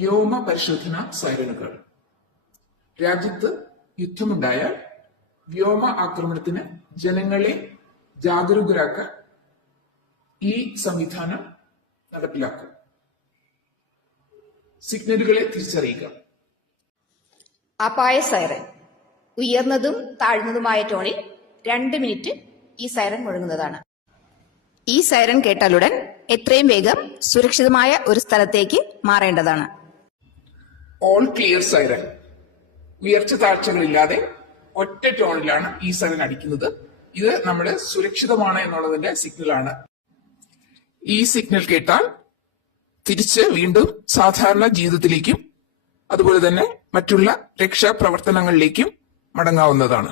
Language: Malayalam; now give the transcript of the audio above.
വ്യോമ പരിശോധന സൈറനുകൾ. രാജ്യത്ത് യുദ്ധമുണ്ടായാൽ വ്യോമ ആക്രമണത്തിന് ജനങ്ങളെ ജാഗരൂകരാക്കാൻ ഈ സംവിധാനം നടപ്പിലാക്കും. സിഗ്നലുകളെ തിരിച്ചറിയുക. അപായ സൈറൻ. ഉയർന്നതും താഴ്ന്നതുമായ ടോണിൽ 2 മിനിറ്റ് ഈ സൈറൻ മുഴങ്ങുന്നതാണ്. ഈ സൈറൻ കേട്ടാലുടൻ എത്രയും വേഗം സുരക്ഷിതമായ ഒരു സ്ഥലത്തേക്ക് മാറേണ്ടതാണ്. All clear siren. ഉയർച്ച താഴ്ചകളില്ലാതെ ഒറ്റ ടോണിലാണ് ഈ സൈറൻ അടിക്കുന്നത്. ഇത് നമ്മുടെ സുരക്ഷിതമാണ് എന്നുള്ളതിന്റെ സിഗ്നലാണ്. ഈ സിഗ്നൽ കേട്ടാൽ തിരിച്ച് വീണ്ടും സാധാരണ ജീവിതത്തിലേക്കും അതുപോലെ തന്നെ മറ്റുള്ള രക്ഷാപ്രവർത്തനങ്ങളിലേക്കും മടങ്ങാവുന്നതാണ്.